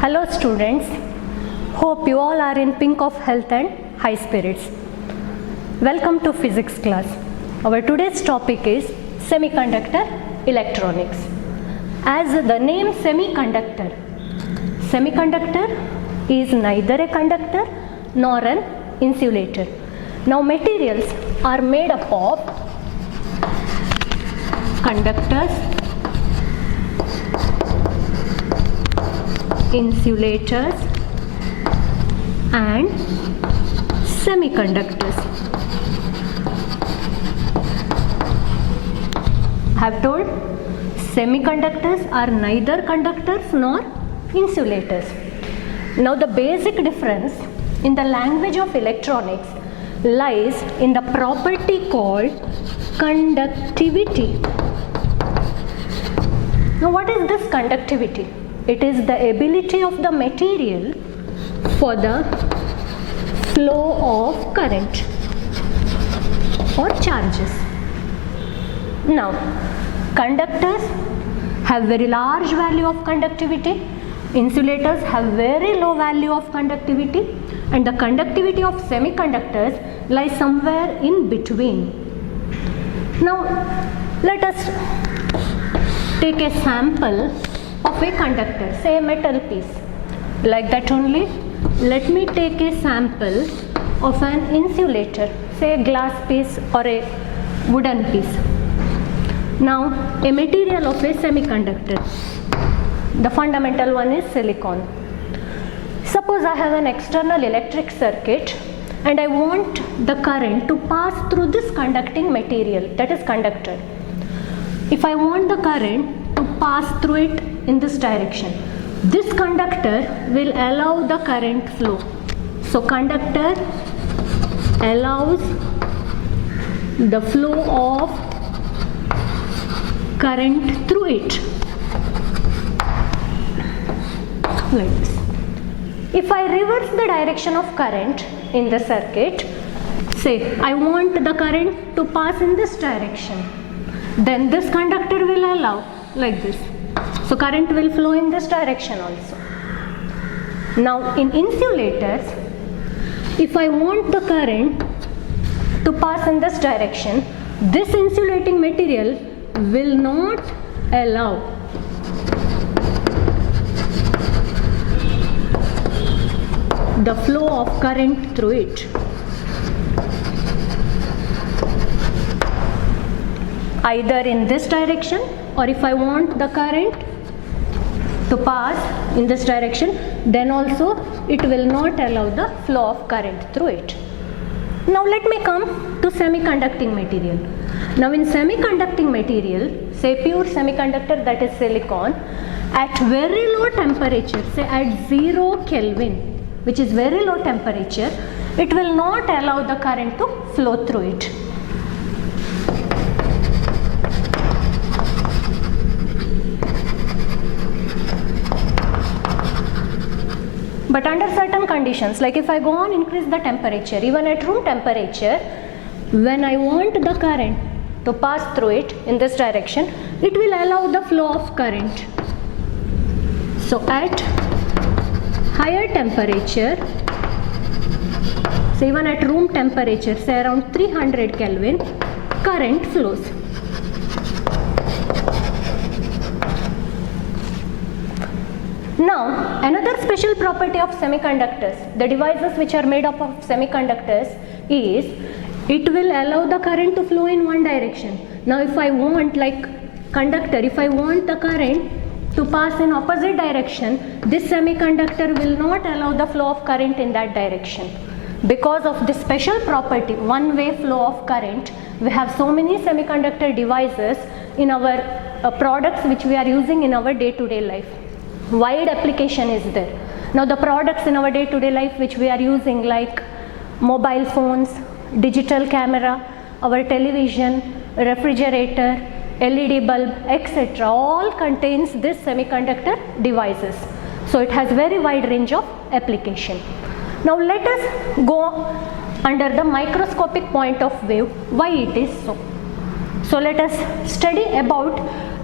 Hello students, hope you all are in pink of health and high spirits. Welcome to physics class. Our today's topic is semiconductor electronics. As the name semiconductor is neither a conductor nor an insulator. Now materials are made up of conductors, insulators and semiconductors. I have told semiconductors are neither conductors nor insulators. Now the basic difference in the language of electronics lies in the property called conductivity. Now what is this conductivity? It is the ability of the material for the flow of current or charges. Now, conductors have very large value of conductivity, insulators have very low value of conductivity, and the conductivity of semiconductors lies somewhere in between. Now, let us take a sample of a conductor, say a metal piece. Like that only, let me take a sample of an insulator, say a glass piece or a wooden piece. Now a material of a semiconductor, the fundamental one is silicon. Suppose I have an external electric circuit and I want the current to pass through this conducting material, that is conductor. If I want the current to pass through it in this direction, this conductor will allow the current flow. So conductor allows the flow of current through it, like this. If I reverse the direction of current in the circuit, say I want the current to pass in this direction, then this conductor will allow like this. So current will flow in this direction also. Now in insulators, if I want the current to pass in this direction, this insulating material will not allow the flow of current through it. Either in this direction, or if I want the current to pass in this direction, then also it will not allow the flow of current through it. Now let me come to semiconducting material. Now in semiconducting material, say pure semiconductor, that is silicon, at very low temperature, say at 0 Kelvin, which is very low temperature, it will not allow the current to flow through it. But under certain conditions, like if I go on increase the temperature, even at room temperature, when I want the current to pass through it in this direction, it will allow the flow of current. So at higher temperature, so even at room temperature, say around 300 Kelvin, current flows. Now, another special property of semiconductors, the devices which are made up of semiconductors, is it will allow the current to flow in one direction. Now, if I want, like conductor, if I want the current to pass in opposite direction, this semiconductor will not allow the flow of current in that direction. Because of this special property, one-way flow of current, we have so many semiconductor devices in our products which we are using in our day-to-day life. Wide application is there. Now the products in our day-to-day life which we are using, like mobile phones, digital camera, our television, refrigerator, LED bulb, etc., all contains this semiconductor devices. So it has very wide range of application. Now let us go under the microscopic point of view why it is so. So let us study about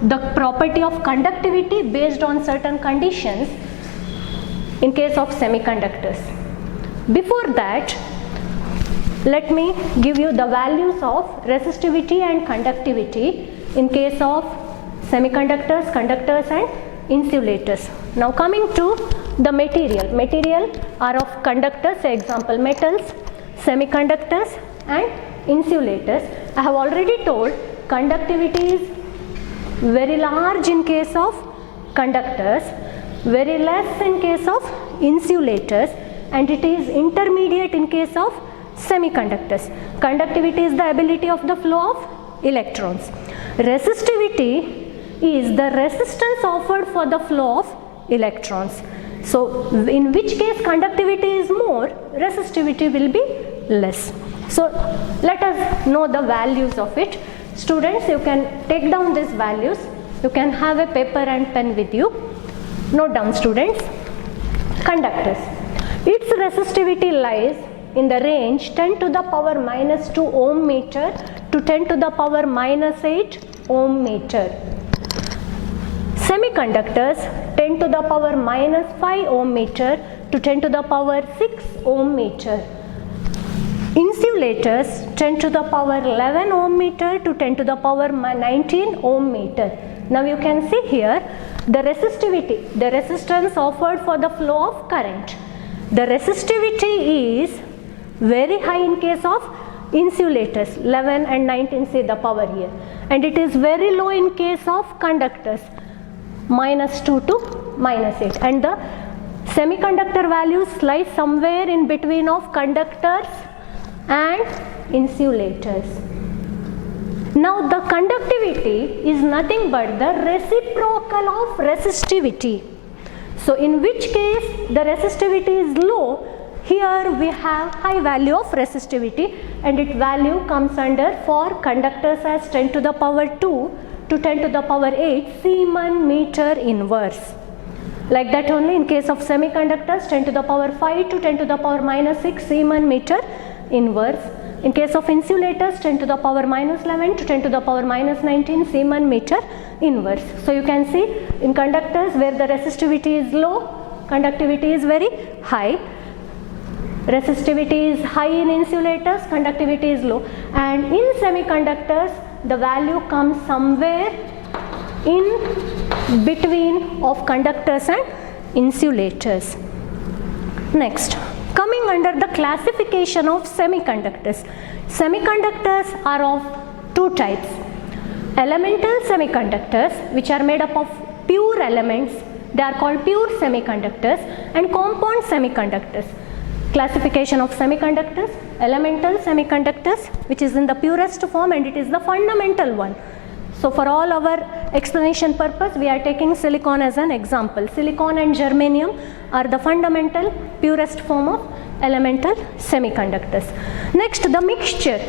the property of conductivity based on certain conditions in case of semiconductors. Before that, let me give you the values of resistivity and conductivity in case of semiconductors, conductors and insulators. Now coming to the material are of conductors, example metals, semiconductors and insulators. I have already told conductivity is very large in case of conductors, very less in case of insulators, and it is intermediate in case of semiconductors. Conductivity is the ability of the flow of electrons. Resistivity is the resistance offered for the flow of electrons. So in which case conductivity is more, resistivity will be less. So let us know the values of it. Students, you can take down these values. You can have a paper and pen with you. Note down, students. Conductors. Its resistivity lies in the range 10 to the power minus 2 ohm meter to 10 to the power minus 8 ohm meter. Semiconductors 10 to the power minus 5 ohm meter to 10 to the power 6 ohm meter. Insulators 10 to the power 11 ohm meter to 10 to the power 19 ohm meter. Now you can see here the resistivity, the resistance offered for the flow of current. The resistivity is very high in case of insulators, 11 and 19, see the power here, and it is very low in case of conductors, minus 2 to minus 8, and the semiconductor values lie somewhere in between of conductors and insulators. Now the conductivity is nothing but the reciprocal of resistivity. So in which case the resistivity is low, here we have high value of resistivity, and its value comes under for conductors as 10 to the power 2 to 10 to the power 8 Siemens meter inverse. Like that only in case of semiconductors, 10 to the power 5 to 10 to the power minus 6 Siemens meter inverse. In case of insulators, 10 to the power minus 11 to 10 to the power minus 19 Siemens meter inverse. So you can see in conductors where the resistivity is low, conductivity is very high. Resistivity is high in insulators, conductivity is low, and in semiconductors the value comes somewhere in between of conductors and insulators. Next, coming under the classification of semiconductors. Semiconductors are of two types: elemental semiconductors, which are made up of pure elements, they are called pure semiconductors, and compound semiconductors. Classification of semiconductors: elemental semiconductors, which is in the purest form and it is the fundamental one. So for all our explanation purpose, we are taking silicon as an example. Silicon and germanium are the fundamental purest form of elemental semiconductors. Next, the mixture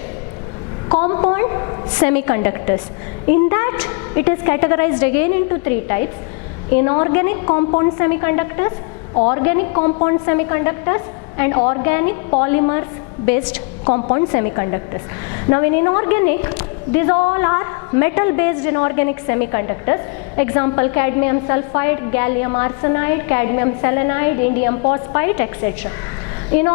compound semiconductors. In that, it is categorized again into three types: inorganic compound semiconductors, organic compound semiconductors, and organic polymers based compound semiconductors. Now in inorganic, these all are metal based inorganic semiconductors. Example: cadmium sulfide, gallium arsenide, cadmium selenide, indium phosphide, etc. In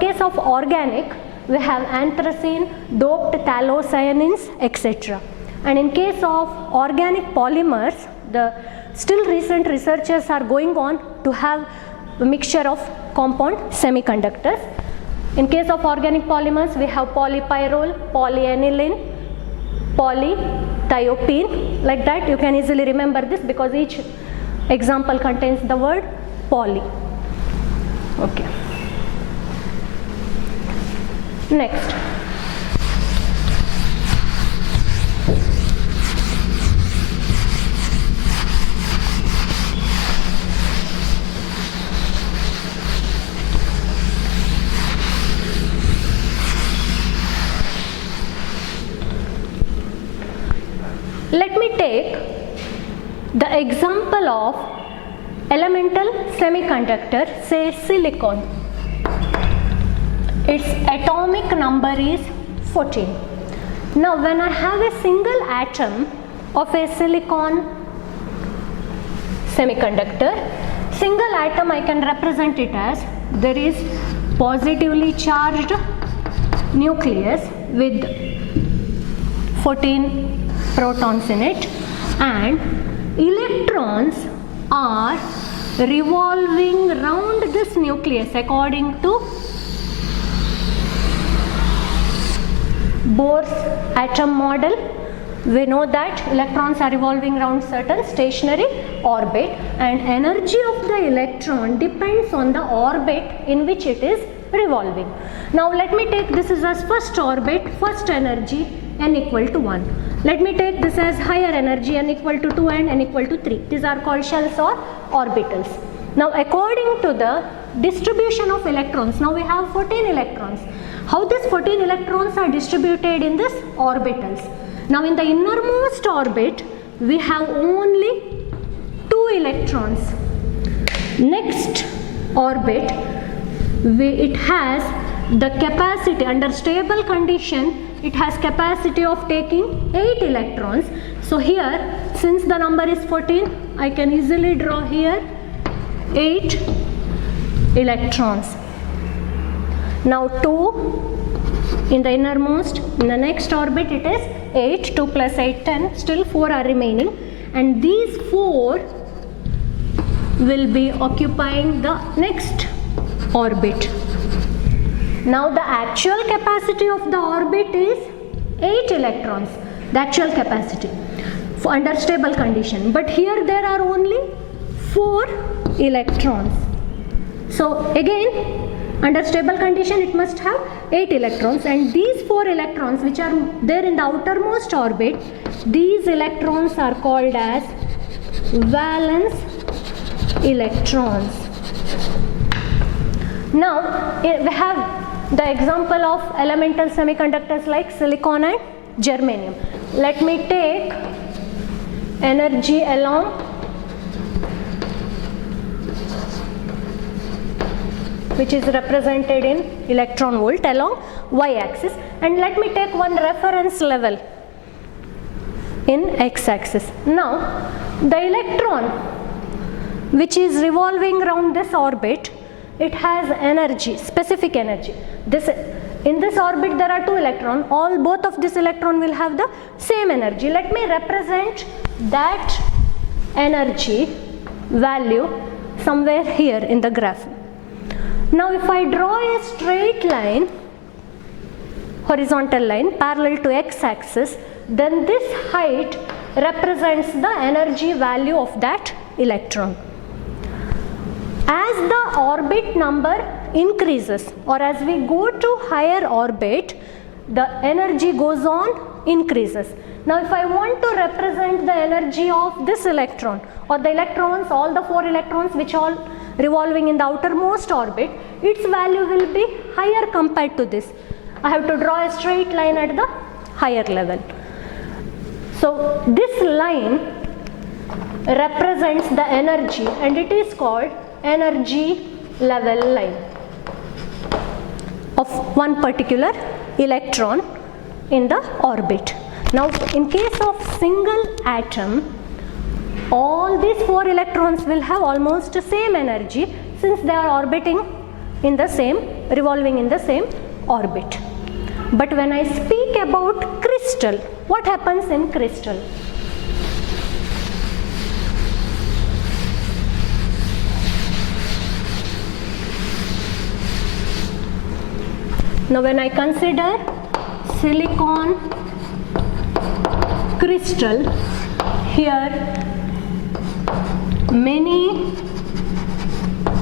case of organic, we have anthracene, doped phthalocyanins, etc. And in case of organic polymers, the still recent researchers are going on to have a mixture of compound semiconductors. In case of organic polymers, we have polypyrrole, polyaniline, polythiophene. Like that, you can easily remember this because each example contains the word poly. Okay. Next. Let me take the example of elemental semiconductor, say silicon. Its atomic number is 14. Now when I have a single atom of a silicon semiconductor, single atom I can represent it as, there is positively charged nucleus with 14 protons in it, and electrons are revolving round this nucleus according to Bohr's atom model. We know that electrons are revolving around certain stationary orbit, and energy of the electron depends on the orbit in which it is revolving. Now let me take this as first orbit, first energy n equal to 1. Let me take this as higher energy n equal to 2 and n equal to 3. These are called shells or orbitals. Now according to the distribution of electrons, now we have 14 electrons. How these 14 electrons are distributed in this orbitals? Now in the innermost orbit we have only 2 electrons. Next orbit it has the capacity, under stable condition it has capacity of taking 8 electrons. So here, since the number is 14, I can easily draw here 8 electrons. Now 2 in the innermost, in the next orbit it is 8, 2 plus 8, 10, still 4 are remaining, and these 4 will be occupying the next orbit. Now the actual capacity of the orbit is 8 electrons, the actual capacity for under stable condition, but here there are only 4 electrons. So again, under stable condition it must have 8 electrons, and these 4 electrons which are there in the outermost orbit, these electrons are called as valence electrons. Now we have the example of elemental semiconductors like silicon and germanium. Let me take energy along which is represented in electron volt along y-axis, and let me take one reference level in x-axis. Now the electron which is revolving around this orbit, it has energy, specific energy. In this orbit there are 2 electrons, both of this electron will have the same energy. Let me represent that energy value somewhere here in the graph. Now if I draw a straight line, horizontal line parallel to x-axis, then this height represents the energy value of that electron. As the orbit number increases, or as we go to higher orbit, the energy goes on increases. Now if I want to represent the energy of this electron, or the electrons, all the 4 electrons which are revolving in the outermost orbit, its value will be higher compared to this. I have to draw a straight line at the higher level. So this line represents the energy, and it is called energy level line of one particular electron in the orbit. Now in case of single atom, all these 4 electrons will have almost the same energy, since they are orbiting in the same, revolving in the same orbit. But when I speak about crystal, what happens in crystal? Now when I consider silicon crystal, here many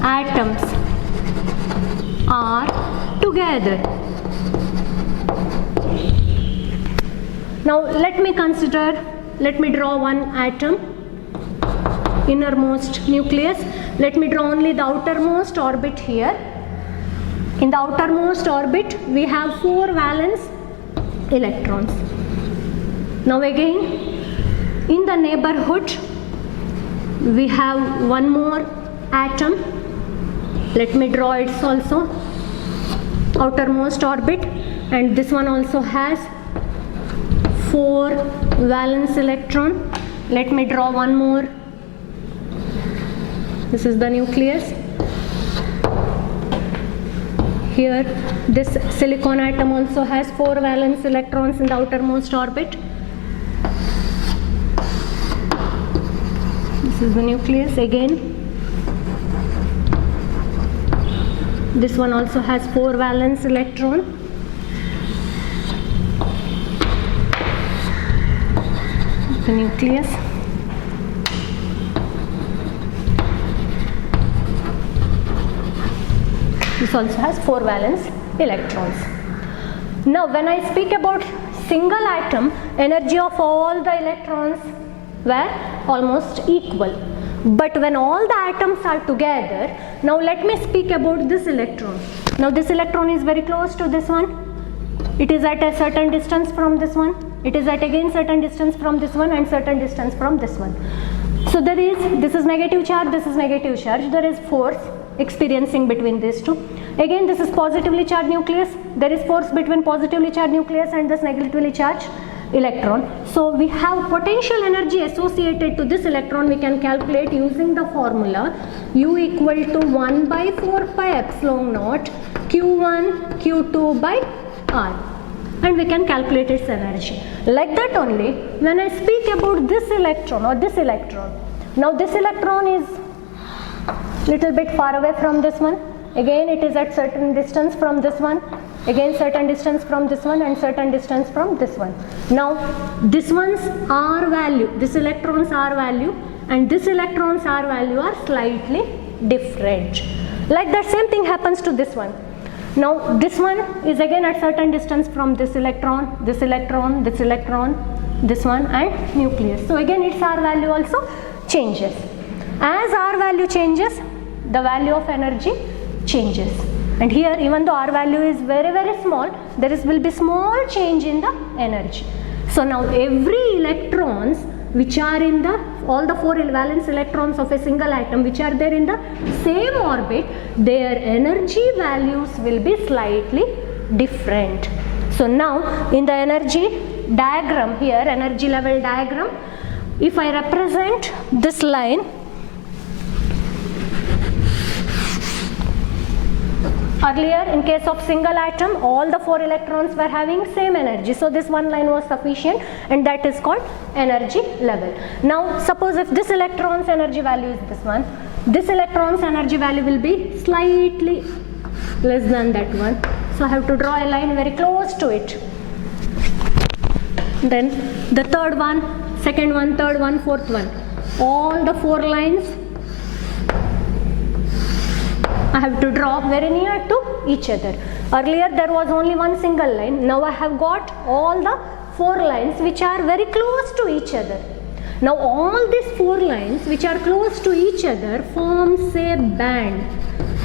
atoms are together. Now let me draw one atom, innermost nucleus. Let me draw only the outermost orbit here. In the outermost orbit we have 4 valence electrons. Now again in the neighborhood we have one more atom. Let me draw its also outermost orbit, and this one also has 4 valence electron. Let me draw one more This is the nucleus. Here this silicon atom also has 4 valence electrons in the outermost orbit. This is the nucleus again. This one also has 4 valence electron. The nucleus. This also has 4 valence electrons. Now when I speak about single atom, energy of all the electrons were almost equal. But when all the atoms are together, now let me speak about this electron. Now this electron is very close to this one. It is at a certain distance from this one. It is at again certain distance from this one and certain distance from this one. So there is, this is negative charge, this is negative charge. There is force experiencing between these two. Again this is positively charged nucleus. There is force between positively charged nucleus and this negatively charged electron. So we have potential energy associated to this electron. We can calculate using the formula U equal to 1 by 4 pi epsilon naught Q1 Q2 by R, and we can calculate its energy. Like that only when I speak about this electron or this electron. Now this electron is little bit far away from this one. Again it is at certain distance from this one. Again certain distance from this one and certain distance from this one. Now this one's R value, this electron's R value and this electron's R value are slightly different. Like that same thing happens to this one. Now this one is again at certain distance from this electron, this electron, this electron, this one and nucleus. So again its R value also changes. As R value changes, the value of energy changes. And here even though R value is very small, there will be small change in the energy. So now every electrons which are in the, all the 4 valence electrons of a single atom which are there in the same orbit, their energy values will be slightly different. So now in the energy diagram here, energy level diagram, if I represent this line, earlier in case of single atom all the 4 electrons were having same energy, so this one line was sufficient and that is called energy level. Now suppose if this electron's energy value is this one, this electron's energy value will be slightly less than that one, so I have to draw a line very close to it. Then the third one, second one, third one, fourth one, all the 4 lines I have to draw very near to each other. Earlier there was only one single line, now I have got all the 4 lines which are very close to each other. Now all these 4 lines which are close to each other forms a band.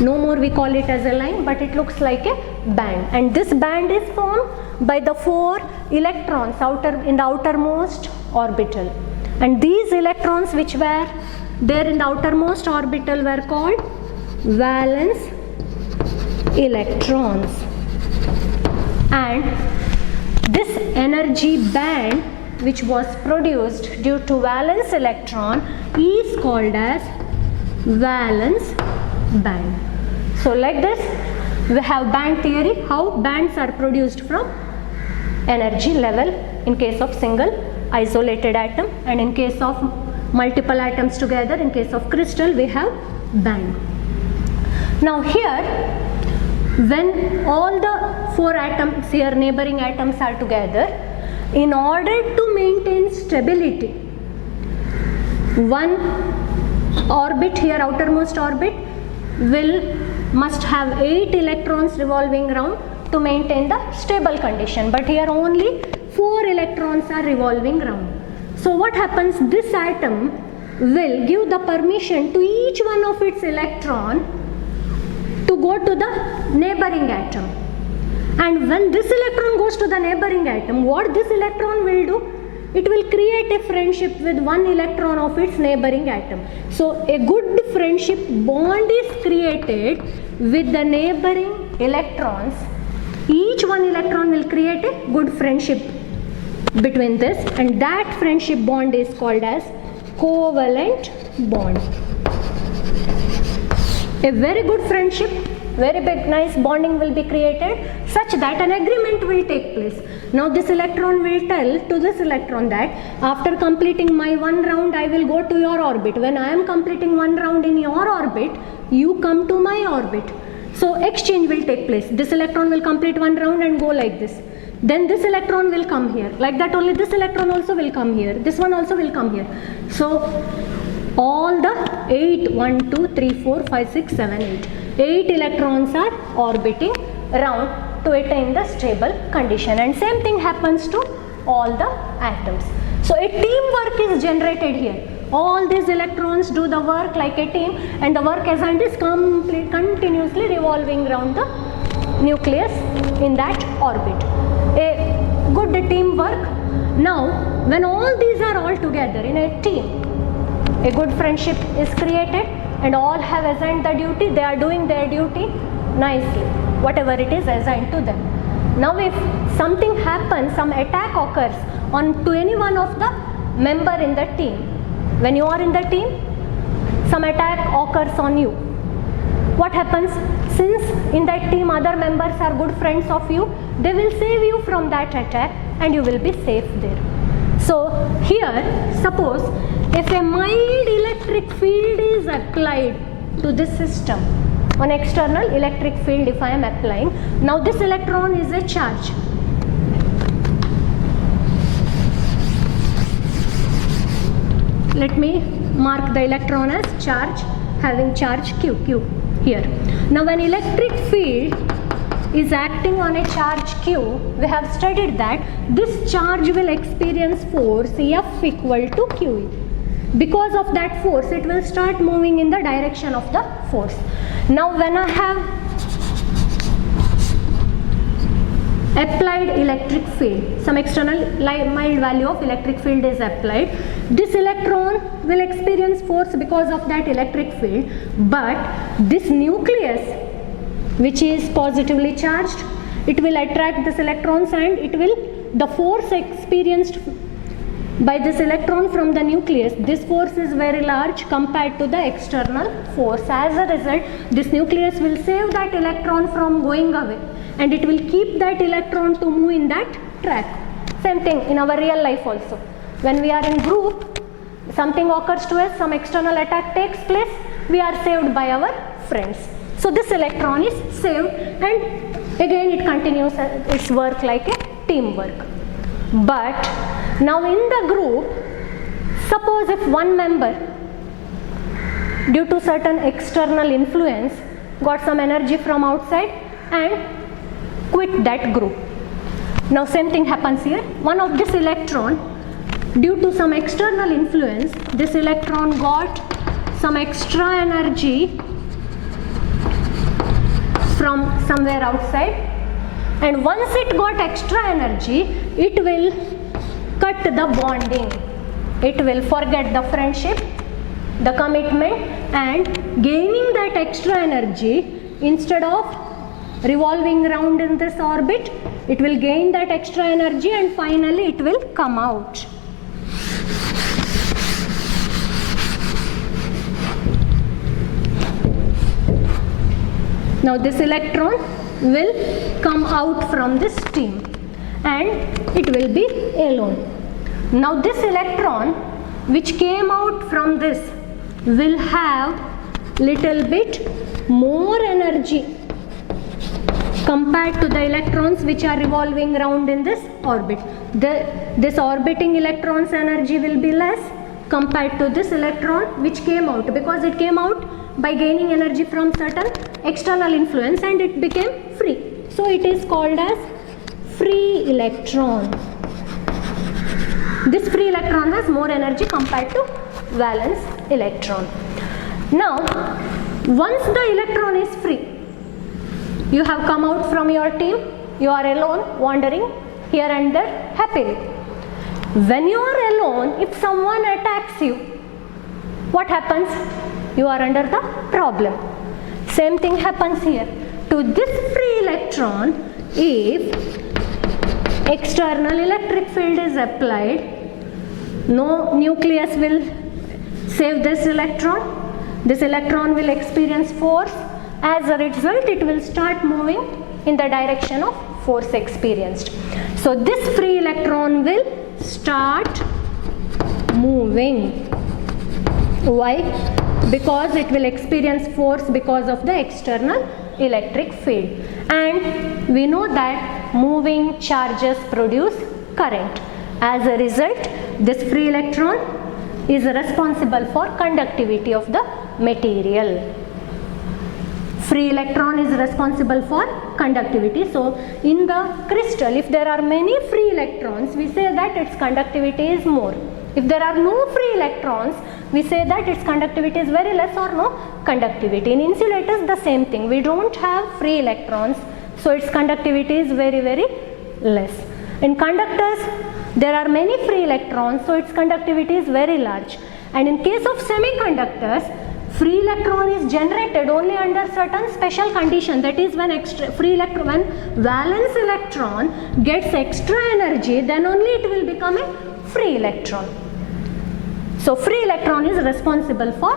No more we call it as a line, but it looks like a band, and this band is formed by the 4 electrons in the outermost orbital, and these electrons which were there in the outermost orbital were called valence electrons, and this energy band which was produced due to valence electron is called as valence band. So like this we have band theory, how bands are produced from energy level in case of single isolated atom, and in case of multiple atoms together, in case of crystal we have band. Now here when all the 4 atoms here, neighboring atoms are together, in order to maintain stability, one orbit here, outermost orbit, must have 8 electrons revolving around to maintain the stable condition, but here only 4 electrons are revolving around. So what happens, this atom will give the permission to each one of its electron to go to the neighboring atom, and when this electron goes to the neighboring atom, what this electron will do, it will create a friendship with one electron of its neighboring atom. So a good friendship bond is created with the neighboring electrons. Each one electron will create a good friendship between this, and that friendship bond is called as covalent bond. A very good friendship, very big nice bonding will be created such that an agreement will take place. Now this electron will tell to this electron that after completing my one round I will go to your orbit. When I am completing one round in your orbit, you come to my orbit. So exchange will take place. This electron will complete one round and go like this. Then this electron will come here. Like that only this electron also will come here. This one also will come here. So all the 8, 1, 2, 3, 4, 5, 6, 7, 8. 8 electrons are orbiting around to attain the stable condition. And same thing happens to all the atoms. So a teamwork is generated here. All these electrons do the work like a team, and the work assigned is continuously revolving around the nucleus in that orbit. A good teamwork. Now, when all these are all together in a team, a good friendship is created and all have assigned the duty. They are doing their duty nicely, whatever it is assigned to them. Now, if something happens, some attack occurs to any one of the member in the team, when you are in the team, some attack occurs on you. What happens? Since in that team other members are good friends of you, they will save you from that attack and you will be safe there. So here, suppose if a mild electric field is applied to this system, an external electric field if I am applying, now this electron is a charge. Let me mark the electron as charge, having charge Q here. Now when electric field is acting on a charge Q, we have studied that this charge will experience force F equal to QE. Because of that force, it will start moving in the direction of the force. Now when I have applied electric field, some external mild value of electric field is applied, this electron will experience force because of that electric field, but this nucleus, which is positively charged, it will attract this electrons and it will, the force experienced by this electron from the nucleus, this force is very large compared to the external force. As a result, this nucleus will save that electron from going away and it will keep that electron to move in that track. Same thing in our real life also. When we are in group, something occurs to us, some external attack takes place, we are saved by our friends. So this electron is saved and again it continues its work like a teamwork. But now in the group, suppose if one member due to certain external influence got some energy from outside and quit that group. Now same thing happens here. One of this electron, due to some external influence, this electron got some extra energy from somewhere outside, and once it got extra energy, it will cut the bonding. It will forget the friendship, the commitment, and gaining that extra energy, instead of revolving around in this orbit, it will gain that extra energy and finally it will come out. Now this electron will come out from this team and it will be alone. Now this electron which came out from this will have little bit more energy compared to the electrons which are revolving around in this orbit. This orbiting electron's energy will be less compared to this electron which came out, because it came out by gaining energy from certain external influence and it became free. So it is called as free electron. This free electron has more energy compared to valence electron. Now, once the electron is free, you have come out from your team, you are alone, wandering here and there happily. When you are alone, if someone attacks you, what happens? You are under the problem. Same thing happens here. To this free electron, if external electric field is applied, no nucleus will save this electron. This electron will experience force. As a result, it will start moving in the direction of force experienced. So this free electron will start moving. Why? Because it will experience force because of the external electric field. And we know that moving charges produce current. As a result, this free electron is responsible for conductivity of the material. Free electron is responsible for conductivity. So in the crystal, if there are many free electrons, we say that its conductivity is more. If there are no free electrons, we say that its conductivity is very less or no conductivity. In insulators, the same thing. We don't have free electrons, so its conductivity is very, very less. In conductors, there are many free electrons, so its conductivity is very large. And in case of semiconductors, free electron is generated only under certain special condition. That is when when valence electron gets extra energy, then only it will become a free electron. So free electron is responsible for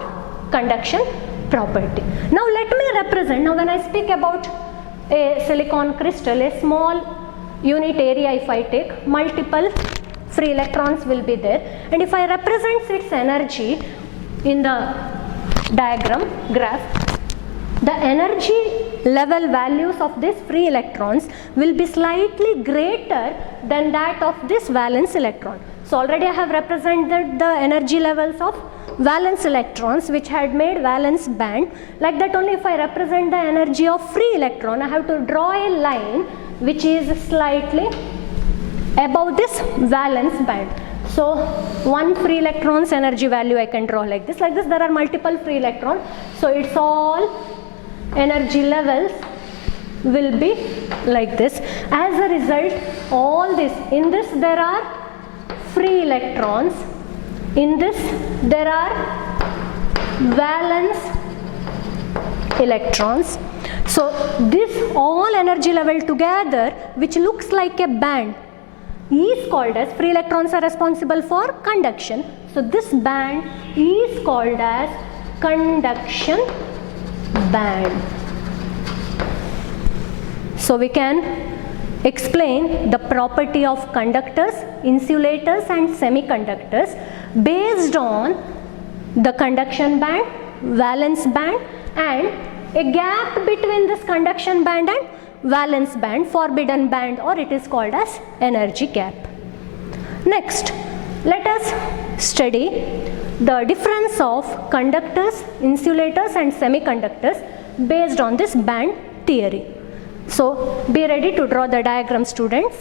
conduction property. Now let me represent, now when I speak about a silicon crystal, a small unit area, if I take, multiple free electrons will be there, and if I represent its energy in the diagram graph, the energy level values of these free electrons will be slightly greater than that of this valence electron. So already I have represented the energy levels of valence electrons which had made valence band. Like that only if I represent the energy of free electron, I have to draw a line which is slightly above this valence band. So one free electron's energy value I can draw like this. Like this there are multiple free electrons. So it's all energy levels will be like this. As a result, all this, in this there are free electrons, in this there are valence electrons. So this all energy level together, which looks like a band, is called as, free electrons are responsible for conduction. So this band is called as conduction band. So we can explain the property of conductors, insulators and semiconductors based on the conduction band, valence band, and a gap between this conduction band and valence band, forbidden band, or it is called as energy gap. Next, let us study the difference of conductors, insulators and semiconductors based on this band theory. So be ready to draw the diagram, students.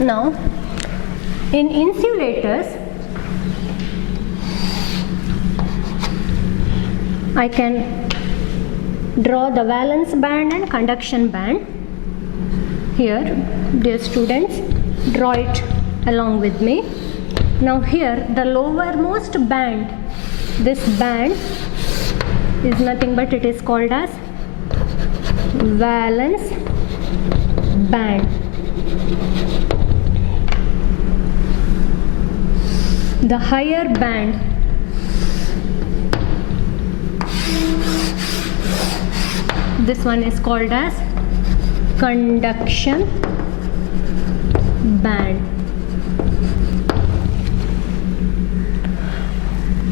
Now, in insulators, I can draw the valence band and conduction band. Here, dear students, draw it along with me. Now here, the lowermost band, this band is nothing but it is called as valence band. The higher band this one is called as conduction band.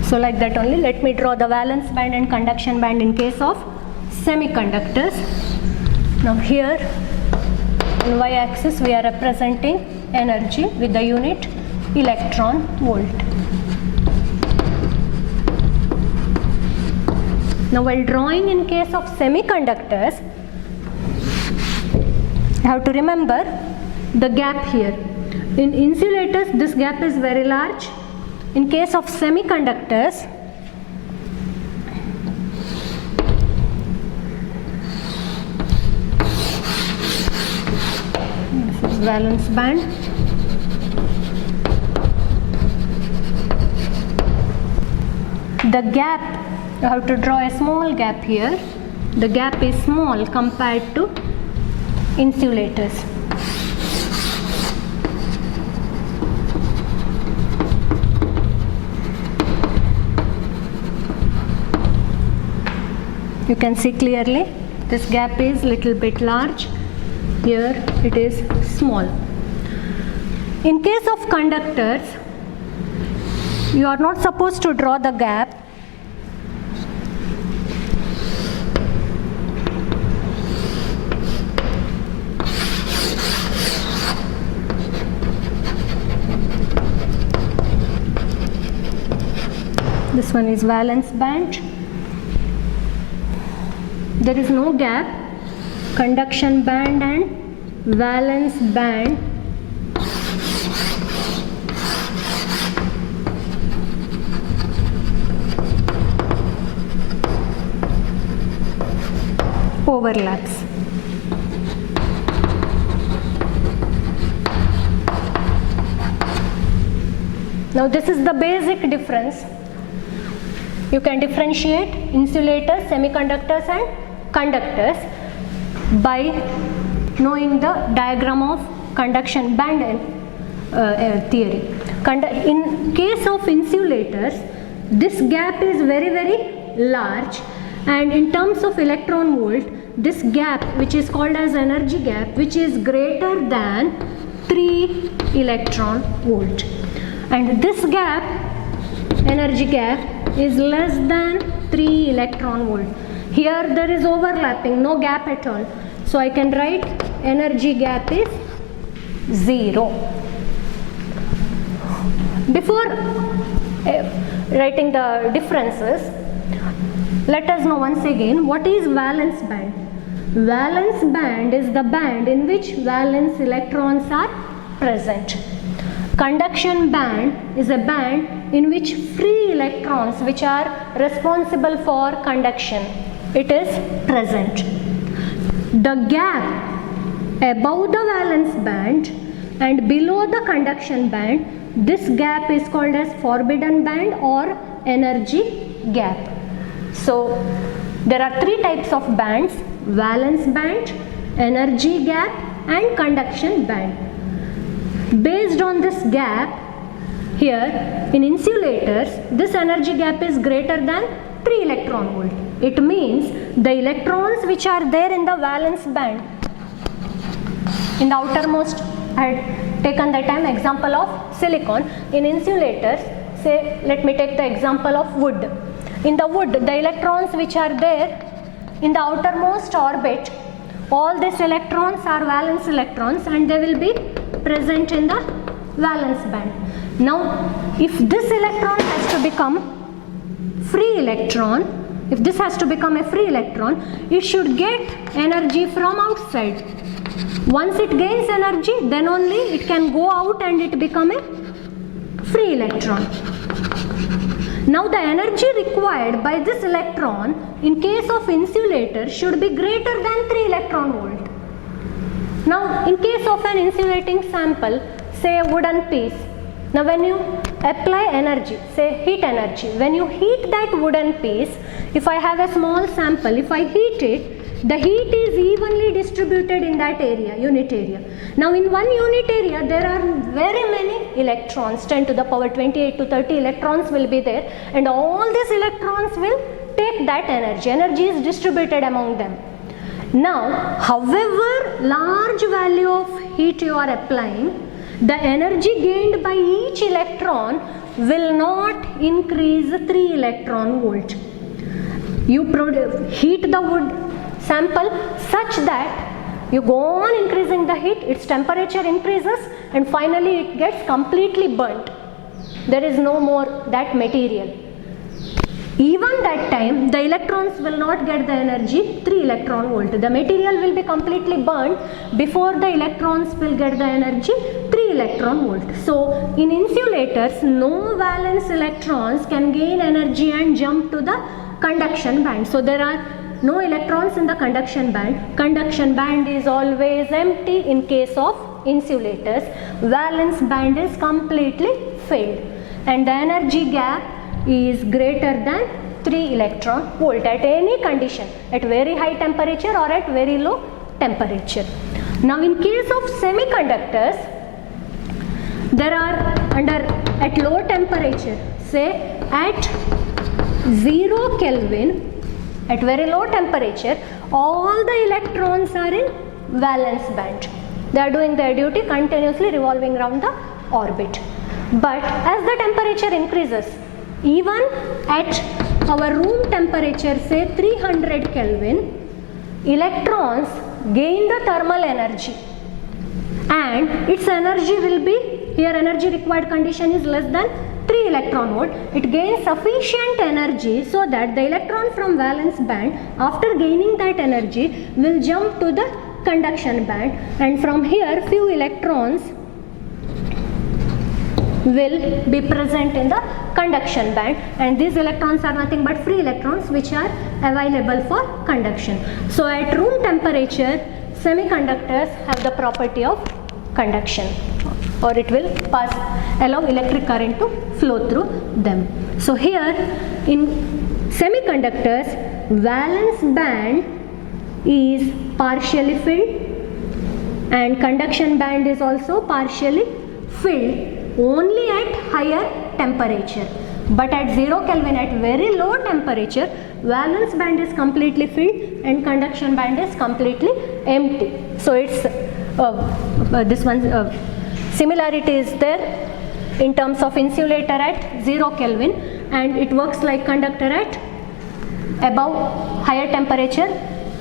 So like that only, let me draw the valence band and conduction band in case of semiconductors. Now here on y-axis we are representing energy with the unit electron volt. Now while drawing in case of semiconductors, you have to remember the gap here. In insulators this gap is very large. In case of semiconductors, this is valence band. The gap, you have to draw a small gap here. The gap is small compared to insulators. You can see clearly this gap is little bit large. Here it is small. In case of conductors, you are not supposed to draw the gap. This one is valence band. There is no gap. Conduction band and valence band overlaps. Now this is the basic difference. You can differentiate insulators, semiconductors and conductors by knowing the diagram of conduction band theory. In case of insulators, this gap is very large, and in terms of electron volt, this gap, which is called as energy gap, which is greater than 3 electron volt, and this gap, energy gap, is less than 3 electron volt. Here there is overlapping, no gap at all. So I can write energy gap is 0. Before writing the differences, let us know once again what is valence band. Valence band is the band in which valence electrons are present. Conduction band is a band in which free electrons, which are responsible for conduction, it is present. The gap above the valence band and below the conduction band, this gap is called as forbidden band or energy gap. So there are 3 types of bands: valence band, energy gap and conduction band. Based on this gap, here in insulators, this energy gap is greater than 3 electron volt. It means the electrons which are there in the valence band, in the outermost, I had taken that time example of silicon. In insulators, say let me take the example of wood. In the wood, the electrons which are there in the outermost orbit, all these electrons are valence electrons and they will be present in the valence band. Now if this electron has to become free electron, if this has to become a free electron, it should get energy from outside. Once it gains energy, then only it can go out and it become a free electron. Now the energy required by this electron in case of insulator should be greater than 3 electron volt. Now in case of an insulating sample, say a wooden piece, now when you apply energy, say heat energy, when you heat that wooden piece, if I have a small sample, if I heat it, the heat is evenly distributed in that area, unit area. Now in one unit area there are very many electrons, 10 to the power 28 to 30 electrons will be there, and all these electrons will take that energy. Energy is distributed among them. Now however large value of heat you are applying, the energy gained by each electron will not increase 3 electron volt. You heat the wood sample such that You go on increasing the heat, its temperature increases, and finally it gets completely burnt. There is no more that material. Even that time, the electrons will not get the energy 3 electron volt. The material will be completely burnt before the electrons will get the energy 3 electron volt. So, in insulators, no valence electrons can gain energy and jump to the conduction band. So, there are no electrons in the conduction band. Conduction band is always empty in case of insulators. Valence band is completely filled, and the energy gap is greater than 3 electron volt at any condition, at very high temperature or at very low temperature. Now in case of semiconductors, there are at low temperature, say at 0 Kelvin, at very low temperature, all the electrons are in valence band. They are doing their duty, continuously revolving around the orbit. But as the temperature increases, even at our room temperature, say 300 Kelvin, electrons gain the thermal energy, and its energy will be, here energy required condition is less than 3 electron volt. It gains sufficient energy so that the electron from valence band, after gaining that energy, will jump to the conduction band, and from here few electrons will be present in the conduction band, and these electrons are nothing but free electrons which are available for conduction. So at room temperature, semiconductors have the property of conduction, or it will allow electric current to flow through them. So here in semiconductors, valence band is partially filled and conduction band is also partially filled only at higher temperature. But at 0 Kelvin, at very low temperature, valence band is completely filled and conduction band is completely empty. So it's this one similarity is there in terms of insulator at 0 Kelvin, and it works like conductor at above higher temperature,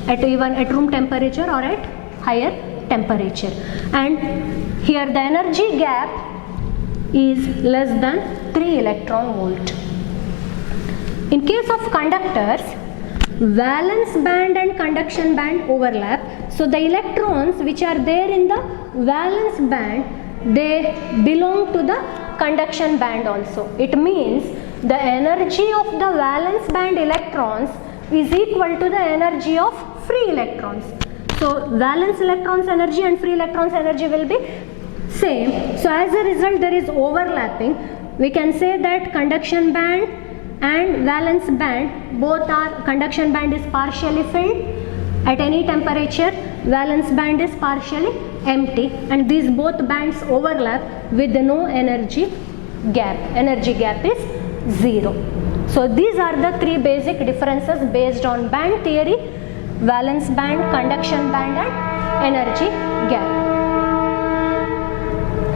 at even at room temperature or at higher temperature. And here the energy gap is less than 3 electron volt. In case of conductors, valence band and conduction band overlap. So the electrons which are there in the valence band, they belong to the conduction band also. It means the energy of the valence band electrons is equal to the energy of free electrons. So valence electrons energy and free electrons energy will be same. So as a result, there is overlapping. We can say that conduction band and valence band, both are, conduction band is partially filled at any temperature, valence band is partially empty, and these both bands overlap with no energy gap. Energy gap is 0. So these are the 3 basic differences based on band theory: valence band, conduction band and energy gap.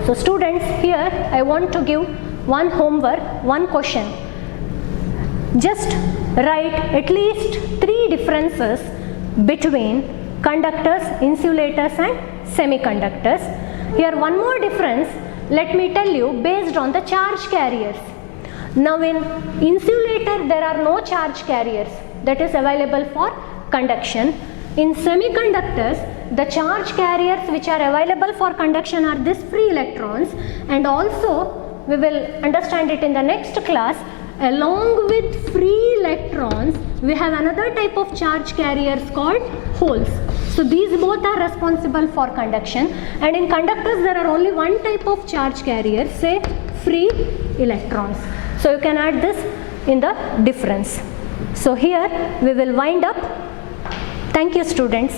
So students, here I want to give one homework, one question. Just write at least 3 differences between conductors, insulators and semiconductors. Here one more difference, let me tell you, based on the charge carriers. Now in insulator there are no charge carriers that is available for conduction. In semiconductors, the charge carriers which are available for conduction are these free electrons, and also we will understand it in the next class. Along with free electrons, we have another type of charge carriers called holes. So these both are responsible for conduction, and in conductors there are only one type of charge carrier, say free electrons. So you can add this in the difference. So here we will wind up. Thank you students.